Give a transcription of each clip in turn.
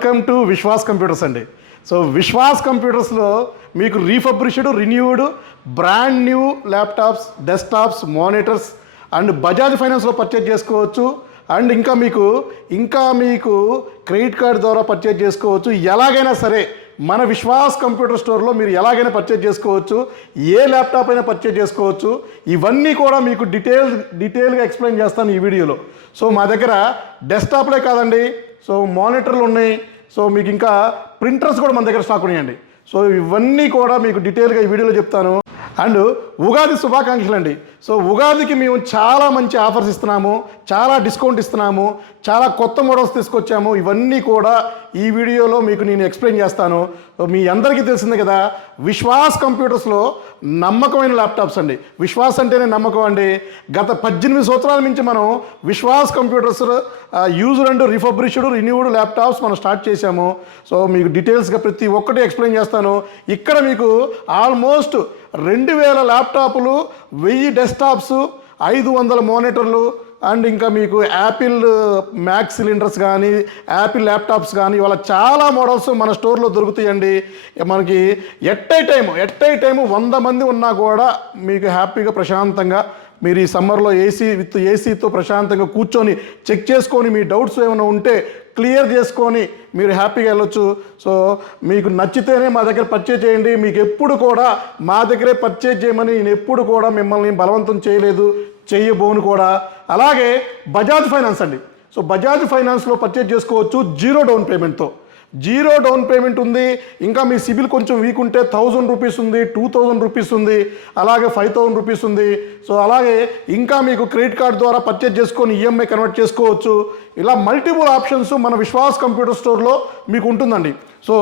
Welcome to Vishwas computers అండి. So Vishwas కంప్యూటర్స్లో మీకు refurbished renewed brand new laptops, desktops, monitors and Bajaj ఫైనాన్స్లో పర్చేజ్ చేసుకోవచ్చు. అండ్ ఇంకా మీకు క్రెడిట్ కార్డ్ ద్వారా పర్చేజ్ చేసుకోవచ్చు. ఎలాగైనా సరే మన విశ్వాస్ కంప్యూటర్ స్టోర్లో మీరు ఎలాగైనా పర్చేజ్ చేసుకోవచ్చు. ఏ ల్యాప్టాప్ అయినా పర్చేజ్ చేసుకోవచ్చు. ఇవన్నీ కూడా మీకు డీటెయిల్గా ఎక్స్ప్లెయిన్ చేస్తాను ఈ వీడియోలో. సో మా దగ్గర డెస్క్టాప్లే కాదండి, సో మానిటర్లు ఉన్నాయి, సో మీకు ఇంకా ప్రింటర్స్ కూడా మన దగ్గర స్టాక్ ఉన్నాయండి. సో ఇవన్నీ కూడా మీకు డీటెయిల్గా ఈ వీడియోలో చెప్తాను. అండ్ ఉగాది శుభాకాంక్షలు అండి. సో ఉగాదికి మేము చాలా మంచి ఆఫర్స్ ఇస్తున్నాము, చాలా డిస్కౌంట్ ఇస్తున్నాము, చాలా కొత్త మోడల్స్ తీసుకొచ్చాము. ఇవన్నీ కూడా ఈ వీడియోలో మీకు నేను ఎక్స్ప్లెయిన్ చేస్తాను. సో మీ అందరికీ తెలిసిందే కదా, విశ్వాస్ కంప్యూటర్స్లో నమ్మకమైన ల్యాప్టాప్స్ అండి. విశ్వాస్ అంటేనే నమ్మకం అండి. గత 18 సంవత్సరాల నుంచి మనం Vishwas computers used and refurbished renewed laptops మనం స్టార్ట్ చేశాము. సో మీకు డీటెయిల్స్గా ప్రతి ఒక్కటి ఎక్స్ప్లెయిన్ చేస్తాను. ఇక్కడ మీకు ఆల్మోస్ట్ 2000 ల్యాప్టాప్లు, 1000 డెస్క్టాప్స్, 500 మానిటర్లు అండ్ ఇంకా మీకు యాపిల్ మ్యాక్ సిలిండర్స్ కానీ, యాపిల్ ల్యాప్టాప్స్ కానీ, ఇవాళ చాలా మోడల్స్ మన స్టోర్లో దొరుకుతాయండి. మనకి ఎట్ ఏ టైము 100 మంది ఉన్నా కూడా మీకు హ్యాపీగా ప్రశాంతంగా మీరు ఈ సమ్మర్లో ఏసీతో ప్రశాంతంగా కూర్చొని చెక్ చేసుకొని మీ డౌట్స్ ఏమైనా ఉంటే క్లియర్ చేసుకొని మీరు హ్యాపీగా వెళ్ళొచ్చు. సో మీకు నచ్చితేనే మా దగ్గర పర్చేజ్ చేయండి. మీకు ఎప్పుడు కూడా మా దగ్గరే పర్చేజ్ చేయమని నేను ఎప్పుడు కూడా మిమ్మల్ని బలవంతం చేయలేదు, చేయబోను కూడా. అలాగే బజాజ్ ఫైనాన్స్ అండి. సో బజాజ్ ఫైనాన్స్లో పర్చేజ్ చేసుకోవచ్చు 0 డౌన్ పేమెంట్తో. 0 డౌన్ పేమెంట్ ఉంది. ఇంకా మీ సిబిల్ కొంచెం వీక్ ఉంటే 1000 రూపీస్ ఉంది, 2000 రూపీస్ ఉంది, అలాగే 5000 రూపీస్ ఉంది. సో అలాగే ఇంకా మీకు క్రెడిట్ కార్డ్ ద్వారా పర్చేజ్ చేసుకొని ఈఎంఐ కన్వర్ట్ చేసుకోవచ్చు. ఇలా మల్టిపుల్ ఆప్షన్స్ మన విశ్వాస్ కంప్యూటర్ స్టోర్లో మీకు ఉంటుందండి. సో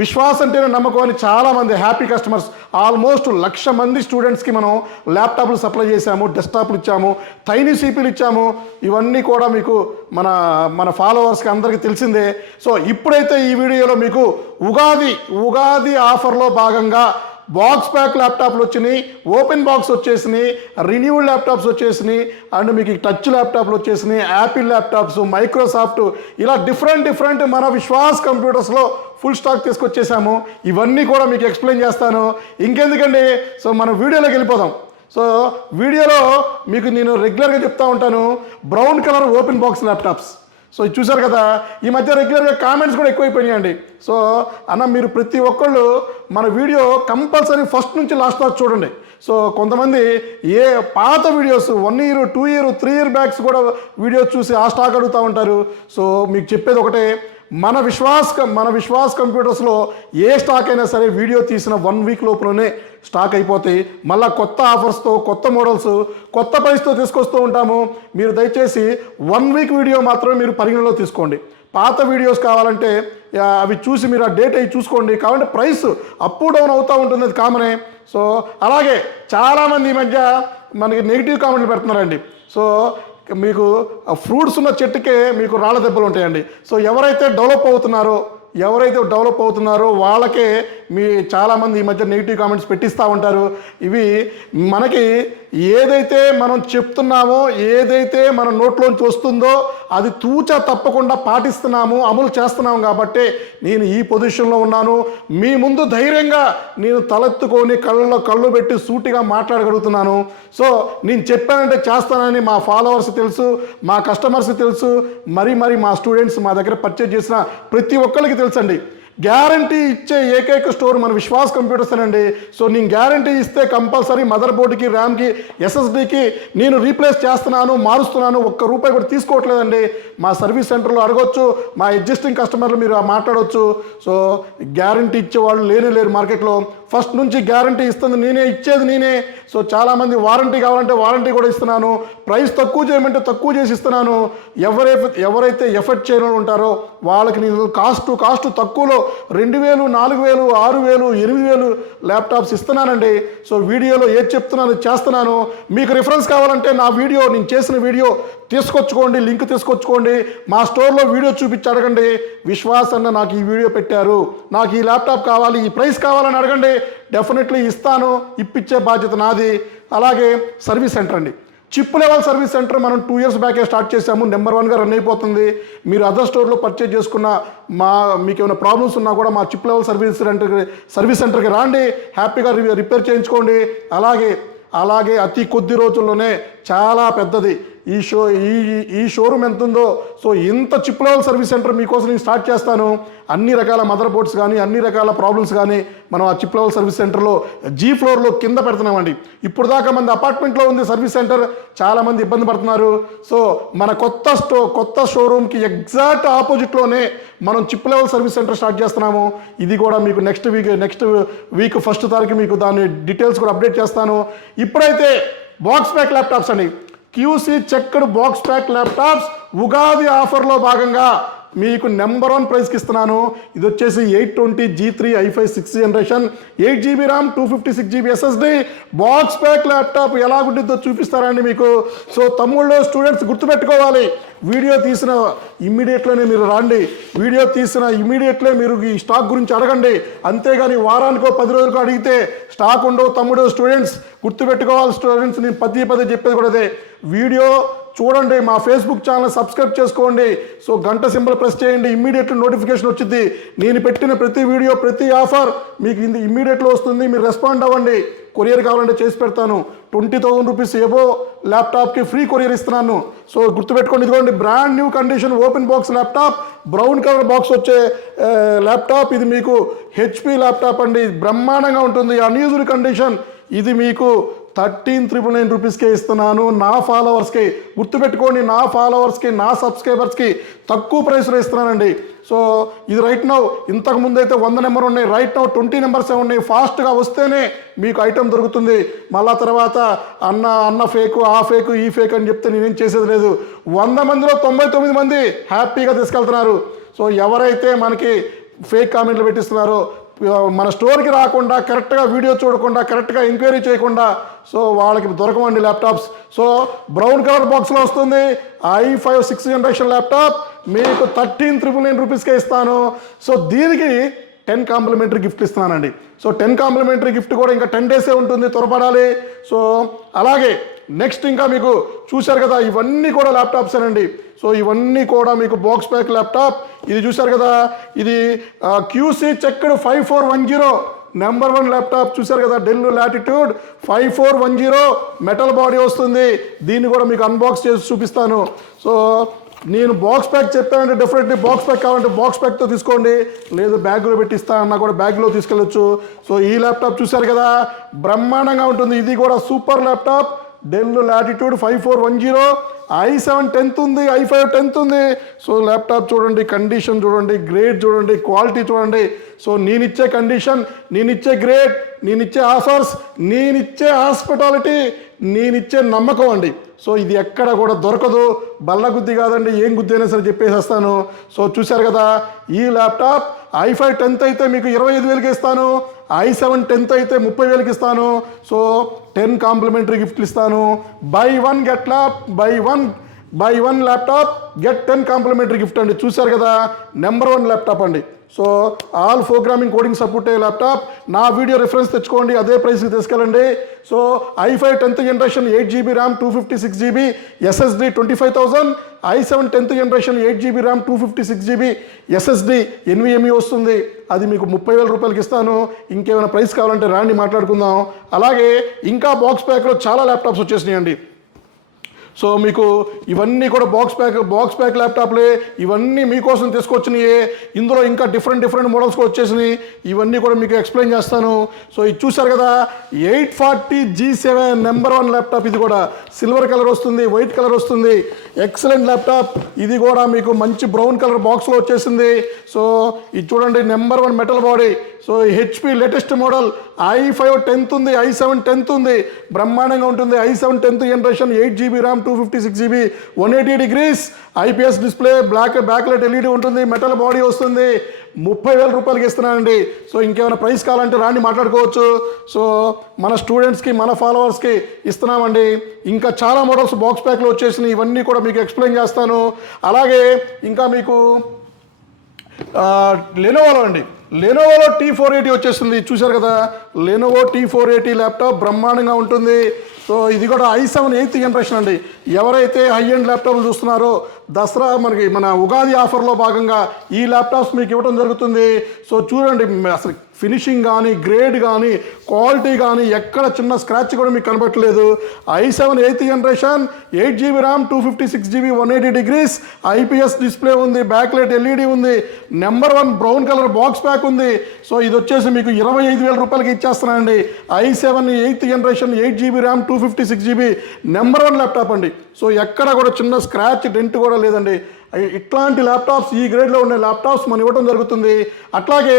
విశ్వాస్ అంటేనే నమ్మకం అని చాలామంది హ్యాపీ కస్టమర్స్, ఆల్మోస్ట్ 1,00,000 మంది స్టూడెంట్స్కి మనం ల్యాప్టాప్లు సప్లై చేశాము, డెస్క్టాప్లు ఇచ్చాము, టైనీ సిపిలు ఇచ్చాము. ఇవన్నీ కూడా మీకు మన ఫాలోవర్స్కి అందరికీ తెలిసిందే. సో ఇప్పుడైతే ఈ వీడియోలో మీకు ఉగాది ఆఫర్లో భాగంగా బాక్స్ ప్యాక్ ల్యాప్టాప్లు వచ్చినాయి, ఓపెన్ బాక్స్ వచ్చేసినాయి, రిన్యూడ్ ల్యాప్టాప్స్ వచ్చేసినాయి, అండ్ మీకు టచ్ ల్యాప్టాప్లు వచ్చేసినాయి, యాపిల్ ల్యాప్టాప్స్, మైక్రోసాఫ్ట్, ఇలా డిఫరెంట్ మన విశ్వాస్ కంప్యూటర్స్లో ఫుల్ స్టాక్ తీసుకొచ్చేసాము. ఇవన్నీ కూడా మీకు ఎక్స్ప్లెయిన్ చేస్తాను. ఇంకెందుకండి, సో మనం వీడియోలోకి వెళ్ళిపోదాం. సో వీడియోలో మీకు నేను రెగ్యులర్గా చెప్తా ఉంటాను brown colour open box laptops. So చూసారు కదా, ఈ మధ్య రెగ్యులర్గా కామెంట్స్ కూడా ఎక్కువైపోయినాయండి. సో అన్న మీరు ప్రతి ఒక్కళ్ళు మన వీడియో కంపల్సరీ ఫస్ట్ నుంచి లాస్ట్ దాకా చూడండి. సో కొంతమంది ఏ పాత videos 1 year, 2 year, 3 year backs కూడా వీడియోస్ చూసి ఆ స్టాక్ అడుగుతూ ఉంటారు. సో మీకు చెప్పేది ఒకటే, మన విశ్వాస్ కంప్యూటర్స్లో ఏ స్టాక్ అయినా సరే వీడియో తీసిన 1 week లోపలనే స్టాక్ అయిపోతాయి. మళ్ళీ కొత్త ఆఫర్స్తో, కొత్త మోడల్స్, కొత్త ప్రైస్తో తీసుకొస్తూ ఉంటాము. మీరు దయచేసి 1 week వీడియో మాత్రమే మీరు పరిగణలో తీసుకోండి. పాత వీడియోస్ కావాలంటే అవి చూసి మీరు ఆ డేట్ అవి చూసుకోండి. కాబట్టి ప్రైస్ అప్ డౌన్ అవుతూ ఉంటుంది, అది కామనే. సో అలాగే చాలామంది ఈ మధ్య మనకి నెగిటివ్ కామెంట్లు పెడుతున్నారండి. సో మీకు ఫ్రూట్స్ ఉన్న చెట్టుకే మీకు రాళ్ళ దెబ్బలు ఉంటాయండి. సో ఎవరైతే డెవలప్ అవుతున్నారో వాళ్ళకే చాలామంది ఈ మధ్య నెగిటివ్ కామెంట్స్ పెట్టిస్తూ ఉంటారు. ఇవి మనకి ఏదైతే మనం చెప్తున్నామో, ఏదైతే మన నోట్లోంచి వస్తుందో అది తూచా తప్పకుండా పాటిస్తున్నాము, అమలు చేస్తున్నాము. కాబట్టి నేను ఈ పొజిషన్లో ఉన్నాను. మీ ముందు ధైర్యంగా నేను తలెత్తుకొని కళ్ళు పెట్టి సూటిగా మాట్లాడగలుగుతున్నాను. సో నేను చెప్పానంటే చేస్తానని మా ఫాలోవర్స్ తెలుసు, మా కస్టమర్స్ తెలుసు, మరి మా స్టూడెంట్స్ మా దగ్గర పర్చేజ్ చేసిన ప్రతి ఒక్కరికి తెలుసండి. గ్యారంటీ ఇచ్చే ఏకైక స్టోర్ మన విశ్వాస్ కంప్యూటర్స్ అనండి. సో నేను గ్యారంటీ ఇస్తే కంపల్సరీ మదర్ బోర్డుకి, ర్యామ్కి, ఎస్ఎస్డికి నేను రీప్లేస్ చేస్తున్నాను, మారుస్తున్నాను, ₹1 కూడా తీసుకోవట్లేదండి. మా సర్వీస్ సెంటర్లో అడగొచ్చు, మా ఎగ్జిస్టింగ్ కస్టమర్లు మీరు మాట్లాడవచ్చు. సో గ్యారంటీ ఇచ్చేవాళ్ళు లేరు మార్కెట్లో. ఫస్ట్ నుంచి గ్యారంటీ ఇస్తుంది నేనే, ఇచ్చేది నేనే. సో చాలామంది వారంటీ కావాలంటే వారంటీ కూడా ఇస్తున్నాను, ప్రైస్ తక్కువ చేయమంటే తక్కువ చేసి ఇస్తున్నాను. ఎవరైతే ఎఫర్ట్ చేయడం ఉంటారో వాళ్ళకి నేను కాస్ట్ తక్కువలో 2000, 4000, 6000, 8000 ల్యాప్టాప్స్ ఇస్తున్నానండి. సో వీడియోలో ఏది చెప్తున్నాను చేస్తున్నాను. మీకు రిఫరెన్స్ కావాలంటే నా వీడియో, నేను చేసిన వీడియో తీసుకొచ్చుకోండి, లింక్ తీసుకొచ్చుకోండి, మా స్టోర్లో వీడియో చూపించి అడగండి. విశ్వాస్ అన్న నాకు ఈ వీడియో పెట్టారు, నాకు ఈ ల్యాప్టాప్ కావాలి, ఈ ప్రైస్ కావాలని అడగండి. డెఫినెట్లీ ఇస్తాను, ఇప్పించే బాధ్యత నాది. అలాగే సర్వీస్ సెంటర్ అండి. చిప్ లెవెల్ సర్వీస్ సెంటర్ మనం 2 years బ్యాకే స్టార్ట్ చేసాము. నెంబర్ 1గా రన్ అయిపోతుంది. మీరు అదర్ స్టోర్లో పర్చేజ్ చేసుకున్న మీకు ఏమైనా ప్రాబ్లమ్స్ ఉన్నా కూడా మా చిప్ లెవెల్ సర్వీస్ సెంటర్కి రాండి, హ్యాపీగా రిపేర్ చేయించుకోండి. అలాగే అతి కొద్ది రోజుల్లోనే చాలా పెద్దది ఈ షోరూమ్ ఎంత ఉందో, సో ఇంత చిప్ లెవెల్ సర్వీస్ సెంటర్ మీకోసం నేను స్టార్ట్ చేస్తాను. అన్ని రకాల మదర్ బోర్డ్స్ కానీ అన్ని రకాల ప్రాబ్లమ్స్ కానీ మనం ఆ చిప్ లెవెల్ సర్వీస్ సెంటర్లో G ఫ్లోర్లో కింద పెడుతున్నామండి. ఇప్పుడు దాకా మంది అపార్ట్మెంట్లో ఉంది సర్వీస్ సెంటర్, చాలామంది ఇబ్బంది పడుతున్నారు. సో మన కొత్త షోరూమ్కి ఎగ్జాక్ట్ ఆపోజిట్లోనే మనం chip level service centre start చేస్తున్నాము. ఇది కూడా మీకు నెక్స్ట్ వీక్ 1st తారీఖు మీకు దాని డీటెయిల్స్ కూడా అప్డేట్ చేస్తాను. ఇప్పుడైతే బాక్స్ ప్యాక్ ల్యాప్టాప్స్ అండి, QC checked box pack laptops Ugadi ఆఫర్లో భాగంగా మీకు నెంబర్ 1 ప్రైస్కి ఇస్తున్నాను. ఇది వచ్చేసి 820 G3 i5 6th generation 8GB RAM 256GB SSD box pack laptop ఎలా ఉంటుందో చూపిస్తారండి మీకు. సో తమ్ముళ్ళు స్టూడెంట్స్ గుర్తుపెట్టుకోవాలి, వీడియో తీసిన ఇమ్మీడియట్లోనే మీరు రాండి, వీడియో తీసిన ఇమ్మీడియట్లే మీరు ఈ స్టాక్ గురించి అడగండి. అంతేగాని వారానికో 10 రోజులకో అడిగితే స్టాక్ ఉండవు తమ్ముడు. స్టూడెంట్స్ గుర్తుపెట్టుకోవాలి, స్టూడెంట్స్ నేను పదే చెప్పేది కూడా అదే. వీడియో చూడండి, మా ఫేస్బుక్ ఛానల్ సబ్స్క్రైబ్ చేసుకోండి. సో గంట సింబల్ ప్రెస్ చేయండి, ఇమ్మీడియట్లీ నోటిఫికేషన్ వచ్చింది. నేను పెట్టిన ప్రతి వీడియో ప్రతి ఆఫర్ మీకు ఇమ్మీడియట్లో వస్తుంది. మీరు రెస్పాండ్ అవ్వండి. కొరియర్ కావాలంటే చేసి పెడతాను. 20,000 రూపీస్ ఏవో ల్యాప్టాప్కి ఫ్రీ కొరియర్ ఇస్తున్నాను. సో గుర్తుపెట్టుకోండి, ఇదిగోండి brand new condition open box laptop, brown colour box వచ్చే ల్యాప్టాప్. ఇది మీకు HP ల్యాప్టాప్ అండి, బ్రహ్మాండంగా ఉంటుంది. Unused condition. ఇది మీకు 13,999 రూపీస్కే ఇస్తున్నాను నా ఫాలోవర్స్కి. గుర్తుపెట్టుకోండి, నా ఫాలోవర్స్కి నా సబ్స్క్రైబర్స్కి తక్కువ ప్రైస్లో ఇస్తున్నానండి. సో ఇది రైట్ నౌ, ఇంతకు ముందు అయితే 100 నెంబర్ ఉన్నాయి, రైట్ నౌ 20 నెంబర్సే ఉన్నాయి. ఫాస్ట్గా వస్తేనే మీకు ఐటెం దొరుకుతుంది. మళ్ళా తర్వాత అన్న ఫేకు ఆ ఫేకు ఈ ఫేక్ అని చెప్తే నేనేం చేసేది లేదు. 100 మందిలో 99 మంది హ్యాపీగా తీసుకెళ్తున్నారు. సో ఎవరైతే మనకి ఫేక్ కామెంట్లు పెట్టిస్తున్నారో, మన స్టోర్కి రాకుండా కరెక్ట్గా వీడియో చూడకుండా కరెక్ట్గా ఎంక్వైరీ చేయకుండా, సో వాళ్ళకి దొరకవండి ల్యాప్టాప్స్. సో బ్రౌన్ కలర్ బాక్స్లో వస్తుంది i5 6th generation ల్యాప్టాప్ మీకు 13,999 రూపీస్కే ఇస్తాను. సో దీనికి 10 కాంప్లిమెంటరీ గిఫ్ట్ ఇస్తున్నానండి. సో 10 కాంప్లిమెంటరీ గిఫ్ట్ కూడా ఇంకా 10 డేసే ఉంటుంది, త్వరపడాలి. సో అలాగే నెక్స్ట్ ఇంకా మీకు చూశారు కదా, ఇవన్నీ కూడా ల్యాప్టాప్స్ అండి. సో ఇవన్నీ కూడా మీకు బాక్స్ ప్యాక్ ల్యాప్టాప్. ఇది చూశారు కదా, ఇది QC చెక్డ్ 5410 నెంబర్ 1 ల్యాప్టాప్ చూశారు కదా, డెల్ లాటిట్యూడ్ 5410 మెటల్ బాడీ వస్తుంది. దీన్ని కూడా మీకు అన్బాక్స్ చేసి చూపిస్తాను. సో నేను బాక్స్ ప్యాక్ చెప్పానంటే డెఫినెట్లీ బాక్స్ ప్యాక్ కావాలంటే బాక్స్ ప్యాక్తో తీసుకోండి, లేదు బ్యాగ్లో పెట్టిస్తా అన్నా కూడా బ్యాగ్లో తీసుకెళ్ళొచ్చు. సో ఈ ల్యాప్టాప్ చూశారు కదా, బ్రహ్మాండంగా ఉంటుంది. ఇది కూడా super laptop, del latitude 5410 i7 10th ఉంది, i5 10th ఉంది. సో ల్యాప్టాప్ చూడండి, కండిషన్ చూడండి, గ్రేడ్ చూడండి, క్వాలిటీ చూడండి. సో నేనిచ్చే కండిషన్, నేనిచ్చే గ్రేడ్, నేనిచ్చే ఆఫర్స్, నేనిచ్చే హాస్పిటాలిటీ, నేనిచ్చే నమ్మకం అండి. సో ఇది ఎక్కడ కూడా దొరకదు, బల్ల గుద్ది కాదండి, ఏం గుద్ది అయినా సరే చెప్పేసేస్తాను. సో చూశారు కదా, ఈ ల్యాప్టాప్ i5 10th అయితే మీకు 25,000కి ఇస్తాను, i7 10th అయితే 30,000కి ఇస్తాను. సో 10 కాంప్లిమెంటరీ గిఫ్ట్లు ఇస్తాను. By one laptop get 10 complimentary gift అండి. చూశారు కదా, నెంబర్ 1 ల్యాప్టాప్ అండి. So all programming coding support అయ్యే ల్యాప్టాప్. నా వీడియో రిఫరెన్స్ తెచ్చుకోండి, అదే ప్రైస్కి తీసుకెళ్ళండి. So i5 10th generation 8GB RAM 256GB SSD 25,000, i7 10th generation 8GB RAM 256GB SSD NVMe వస్తుంది. అది మీకు 30,000 రూపాయలకి ఇస్తాను. ఇంకేమైనా ప్రైస్ కావాలంటే రాండి, మాట్లాడుకుందాం. అలాగే ఇంకా బాక్స్ ప్యాక్లో చాలా ల్యాప్టాప్స్ వచ్చేసినాయండి. సో మీకు ఇవన్నీ కూడా బాక్స్ ప్యాక్ ల్యాప్టాప్లే, ఇవన్నీ మీకోసం తీసుకొచ్చినాయి. ఇందులో ఇంకా డిఫరెంట్ మోడల్స్ కూడా వచ్చేసినాయి. ఇవన్నీ కూడా మీకు ఎక్స్ప్లెయిన్ చేస్తాను. సో ఇది చూశారు కదా, 840 G7 నెంబర్ 1 ల్యాప్టాప్. ఇది కూడా సిల్వర్ కలర్ వస్తుంది, వైట్ కలర్ వస్తుంది, ఎక్సలెంట్ ల్యాప్టాప్. ఇది కూడా మీకు మంచి బ్రౌన్ కలర్ బాక్స్లో వచ్చేసింది. సో ఇది చూడండి, number 1 metal body. So HP latest model i5 10th ఉంది, i7 10th ఉంది, బ్రహ్మాండంగా ఉంటుంది. i7 10th generation 8GB RAM 256GB 180 degrees IPS display, backlight LED ఉంటుంది, మెటల్ బాడీ వస్తుంది. 30,000 రూపాయలకి ఇస్తున్నానండి. సో ఇంకేమైనా ప్రైస్ కావాలంటే రాండి, మాట్లాడుకోవచ్చు. సో మన స్టూడెంట్స్కి మన ఫాలోవర్స్కి ఇస్తున్నామండి. ఇంకా చాలా మోడల్స్ బాక్స్ ప్యాక్లో వచ్చేసినాయి. ఇవన్నీ కూడా మీకు ఎక్స్ప్లెయిన్ చేస్తాను. అలాగే ఇంకా మీకు లెనోవోలో అండి, లెనోవోలో T480 వచ్చేస్తుంది. చూశారు కదా, లెనోవో T480 ల్యాప్టాప్ బ్రహ్మాండంగా ఉంటుంది. సో ఇది కూడా i7 8th జనరేషన్ అండి. ఎవరైతే హై ఎండ్ ల్యాప్టాప్లు చూస్తున్నారో దసరా మన ఉగాది ఆఫర్లో భాగంగా ఈ ల్యాప్టాప్స్ మీకు ఇవ్వడం జరుగుతుంది. సో చూడండి అసలు ఫినిషింగ్ కానీ గ్రేడ్ కానీ క్వాలిటీ కానీ ఎక్కడ చిన్న స్క్రాచ్ కూడా మీకు కనబట్టలేదు. i7 8th generation 8GB RAM 256GB 180 degrees IPS display ఉంది, బ్యాక్ లైట్ LED ఉంది, number 1 brown colour box pack ఉంది. సో ఇది వచ్చేసి మీకు 25,000 రూపాయలకి ఇచ్చేస్తున్నానండి. i7 8th generation 8GB RAM 256GB number 1 laptop అండి. సో ఎక్కడ కూడా చిన్న స్క్రాచ్ డెంట్ కూడా లేదండి. ఇట్లాంటి ల్యాప్టాప్స్ ఈ గ్రేడ్లో ఉండే ల్యాప్టాప్స్ మనం ఇవ్వడం జరుగుతుంది. అట్లాగే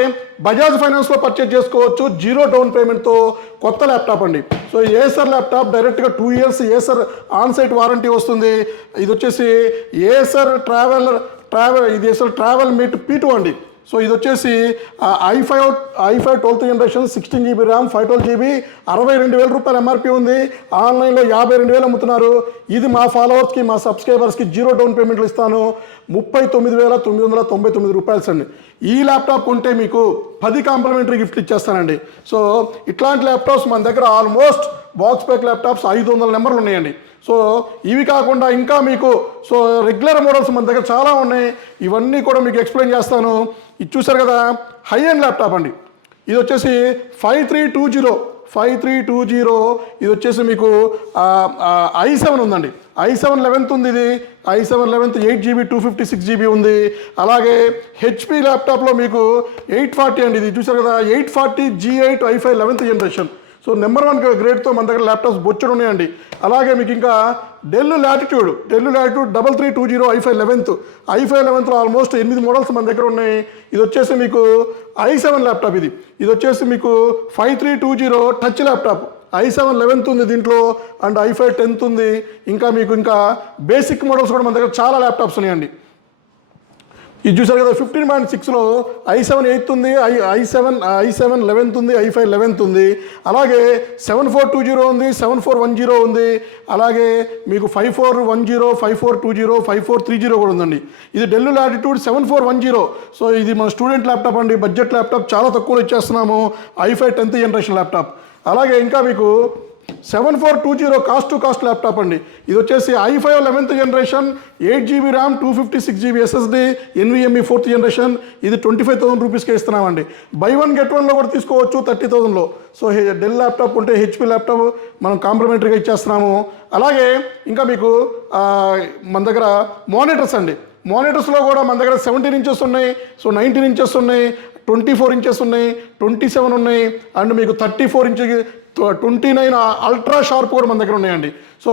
బజాజ్ ఫైనాన్స్లో పర్చేజ్ చేసుకోవచ్చు 0 డౌన్ పేమెంట్తో కొత్త ల్యాప్టాప్ అండి. సో ఏసర్ ల్యాప్టాప్ డైరెక్ట్గా 2 years ఏసర్ ఆన్సైట్ వారంటీ వస్తుంది. ఇది వచ్చేసి ఏసర్ ఇది ఏసర్ ట్రావెల్ మీట్ P2 అండి. సో ఇది వచ్చేసి i5 12th generation 16GB RAM 512GB 62,000 రూపాయలు ఎంఆర్పి ఉంది. ఆన్లైన్లో 52,000 అమ్ముతున్నారు. ఇది మా ఫాలోవర్స్కి మా సబ్స్క్రైబర్స్కి 0 డౌన్ పేమెంట్లు ఇస్తాను 39,999 రూపాయలు అండి. ఈ ల్యాప్టాప్ కొంటే మీకు 10 కాంప్లిమెంటరీ గిఫ్ట్లు ఇచ్చేస్తానండి. సో ఇట్లాంటి ల్యాప్టాప్స్ మన దగ్గర ఆల్మోస్ట్ బాక్స్ ప్యాక్ ల్యాప్టాప్స్ 500 నెంబర్లు ఉన్నాయండి. సో ఇవి కాకుండా ఇంకా మీకు సో రెగ్యులర్ మోడల్స్ మన దగ్గర చాలా ఉన్నాయి. ఇవన్నీ కూడా మీకు ఎక్స్ప్లెయిన్ చేస్తాను. ఇది చూసారు కదా హై ఎండ్ ల్యాప్టాప్ అండి. ఇది వచ్చేసి 5320 ఇది వచ్చేసి మీకు i7 ఉందండి. i7 11th ఉంది. ఇది i7 11th 8GB 256GB ఉంది. అలాగే HP ల్యాప్టాప్లో మీకు 840 అండి. ఇది చూసారు కదా 840 G8 i5 11th generation. So number 1 గ్రేడ్తో మన దగ్గర ల్యాప్టాప్స్ బొచ్చడు ఉన్నాయండి. అలాగే మీకు ఇంకా del latitude 3320 i5 11th almost 8 models మన దగ్గర ఉన్నాయి. ఇది వచ్చేసి మీకు i7 ల్యాప్టాప్. ఇది వచ్చేసి మీకు 5320 టచ్ ల్యాప్టాప్. i7 11th ఉంది దీంట్లో అండ్ i5 10th ఉంది. ఇంకా బేసిక్ మోడల్స్ కూడా మన దగ్గర చాలా ల్యాప్టాప్స్ ఉన్నాయండి. ఇది చూసారు కదా 15.6లో i7 8th ఉంది, i7 11th ఉంది, i5 11th ఉంది. అలాగే 7420 ఉంది, 7410 ఉంది. అలాగే మీకు 5410 5420 5430 కూడా ఉందండి. ఇది డెల్ లాటిట్యూడ్ 7410. సో ఇది మన స్టూడెంట్ ల్యాప్టాప్ అండి. బడ్జెట్ ల్యాప్టాప్ చాలా తక్కువలో ఇచ్చేస్తున్నాము. i5 10th generation laptop. అలాగే ఇంకా మీకు 7420 కాస్ట్ టు కాస్ట్ ల్యాప్టాప్ అండి. ఇది వచ్చేసి i5 11th generation 8GB RAM 256GB SSD NVMe 4th generation. ఇది 25,000 రూపీస్కే ఇస్తున్నామండి. బై 1 గెట్ 1లో కూడా తీసుకోవచ్చు 30,000లో. సో డెల్ ల్యాప్టాప్ ఉంటే HP ల్యాప్టాప్ మనం కాంప్లిమెంటరీగా ఇచ్చేస్తున్నాము. అలాగే ఇంకా మీకు మన దగ్గర మానిటర్స్ అండి. మానిటర్స్లో కూడా మన దగ్గర 17 inches ఉన్నాయి, సో 19 inches ఉన్నాయి, 24 inches ఉన్నాయి, 27 ఉన్నాయి అండ్ మీకు 34 inch 29 అల్ట్రా షార్ప్ కూడా మన దగ్గర ఉన్నాయండి. సో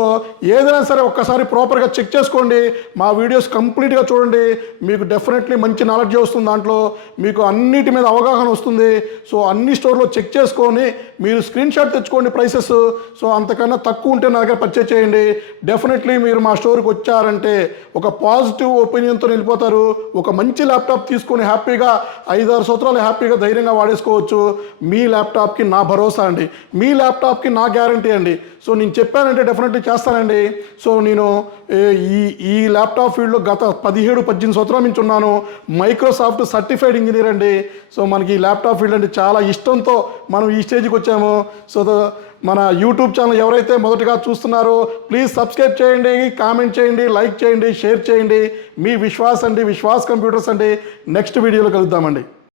ఏదైనా సరే ఒక్కసారి ప్రాపర్గా చెక్ చేసుకోండి. మా వీడియోస్ కంప్లీట్గా చూడండి. మీకు డెఫినెట్లీ మంచి నాలెడ్జ్ వస్తుంది. దాంట్లో మీకు అన్నిటి మీద అవగాహన వస్తుంది. సో అన్ని స్టోర్లో చెక్ చేసుకొని మీరు స్క్రీన్ షాట్ తెచ్చుకోండి ప్రైసెస్. సో అంతకన్నా తక్కువ ఉంటే నా దగ్గర పర్చేజ్ చేయండి. డెఫినెట్లీ మీరు మా స్టోర్కి వచ్చారంటే ఒక పాజిటివ్ ఒపీనియన్తో వెళ్ళిపోతారు. ఒక మంచి ల్యాప్టాప్ తీసుకొని హ్యాపీగా 5-6 సంవత్సరాలు హ్యాపీగా ధైర్యంగా వాడేసుకోవచ్చు. మీ ల్యాప్టాప్కి నా భరోసా అండి. మీ ల్యాప్టాప్కి నా గ్యారంటీ అండి. సో నేను చెప్పానంటే డెఫినెట్లీ చేస్తానండి. సో నేను ఈ ల్యాప్టాప్ ఫీల్డ్లో గత 17-18 సంవత్సరాల నుంచి ఉన్నాను. మైక్రోసాఫ్ట్ సర్టిఫైడ్ ఇంజనీర్ అండి. సో మనకి ఈ ల్యాప్టాప్ ఫీల్డ్ అంటే చాలా ఇష్టంతో మనం ఈ స్టేజ్కి వచ్చాము. సో మన యూట్యూబ్ ఛానల్ ఎవరైతే మొదటగా చూస్తున్నారో ప్లీజ్ సబ్స్క్రైబ్ చేయండి, కామెంట్ చేయండి, లైక్ చేయండి, షేర్ చేయండి. మీ విశ్వాస్ అండి, విశ్వాస్ కంప్యూటర్స్ అండి. నెక్స్ట్ వీడియోలో కలుద్దామండి.